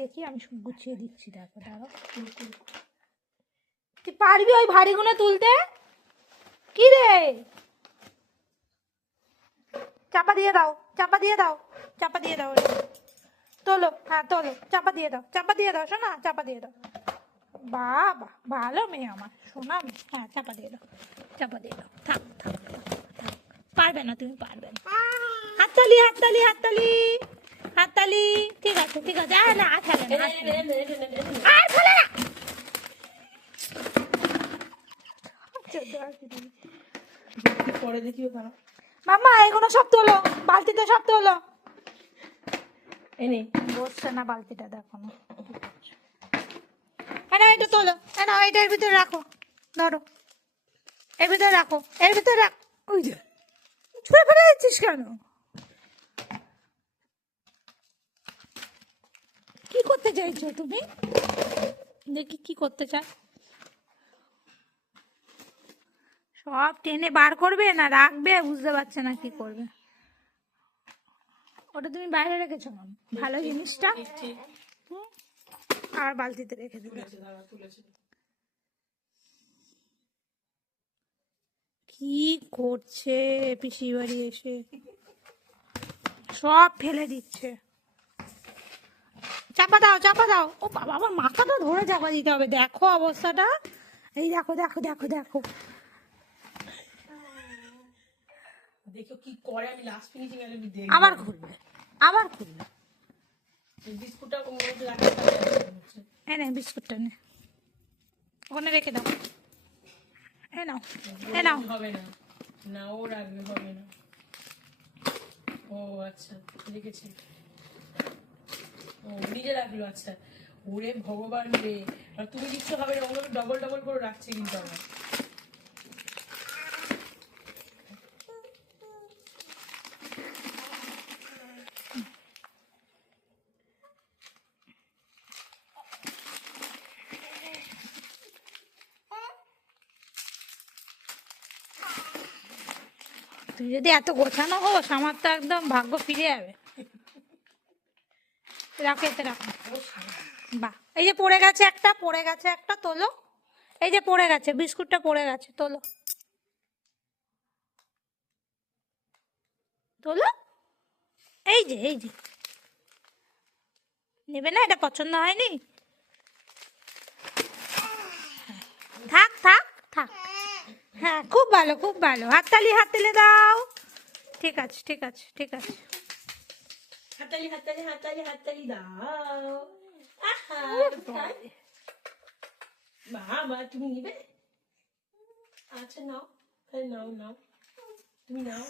দেখি, আমি সব গুছিয়ে দিচ্ছি। দেখো দাঁড়াও, তুই পারবি ওই ভারীগুলো তুলতে? কি রে, চাপা দিয়ে দাও, চাপা দিয়ে দাও, চাপা দিয়ে দাও, তোলো, হ্যাঁ তোলো, চাপা দিয়ে দাও, চাপা দিয়ে দাও শোনা, চাপা দিয়ে দাও। বাবা ভালো মেয়ে আমার, শোনা মেয়ে। হ্যাঁ চাপা দিয়ে দাও, চাপা দিয়ে দাও। থাক থাক থাক থাক, পারবে না, তুমি পারবে না। হাততালি হাততালি হাততালি হাততালি। ঠিক আছে ঠিক আছে, আর না আর ফেলে না, আর ফেলে না। পরে দেখিও কেন মাম্মা এগুলো সব তোলো, বালতিতে সব তোলো। এনে বসছে না বালতিটা, দেখো না। না এটা তোলো, না এটা এর ভিতরে রাখো, ধরো এর ভিতরে রাখো, এর ভিতরে রাখ। ওই যে ছুঁড়ে ফেলে দিচ্ছিস কেন? কি করতে চাইছো তুমি? দেখি কি করতে চাই। সব টেনে বার করবে না রাখবে, বুঝতে পারছে না কি করবে। ওটা তুমি বাইরে রেখেছো না, ভালো জিনিসটা। হুম, আর বালতিতে রেখে দিবে। কি করছে পিসি বাড়ি এসে, সব ফেলে দিচ্ছে। চাপা দাও চাপা দাও। ও বাবা, আমার মাথাটা ধরে চাপা দিতে হবে। দেখো অবস্থাটা, এই দেখো দেখো দেখো দেখো। দেখো কি করে, আমি লাস্ট ফিনিশিং এর আমি দেখব। আবার খুলবে, আবার খুলবে। এই বিস্কুটটা কোন মধ্যে রাখতে হচ্ছে। এই নে বিস্কুটটা নে, ওখানে রেখে দাও। এ নাও, এ নাও। হবে না, না ও রাখবে, হবে না। ও আচ্ছা রেখেছি, ও নিজে রাখলো। আচ্ছা, ওরে ভগবান রে, আর তুমি দিচ্ছ হবে না, ওগুলো ডবল ডবল করে রাখছে কিন্তু আমার। তুই যদি এত গোছানো হোস, আমার তো একদম ভাগ্য ফিরে যাবে। রাখো এতে রাখো। বাহ, এই যে পড়ে গেছে একটা, পড়ে গেছে একটা, তোলো। এই যে পড়ে গেছে, বিস্কুটটা পড়ে গেছে, তোলো তোলো। এই যে এই যে, নেবে না? এটা পছন্দ হয়নি? থাক থাক থাক। হ্যাঁ খুব ভালো খুব ভালো, হাততালি হাততালি দাও। ঠিক আছে ঠিক আছে ঠিক আছে। হাততালি হাততালি হাততালি হাততালি দাও। আহা বাবা, তুমি নিবে? আচ্ছা নাও, নাও নাও, তুমি নাও।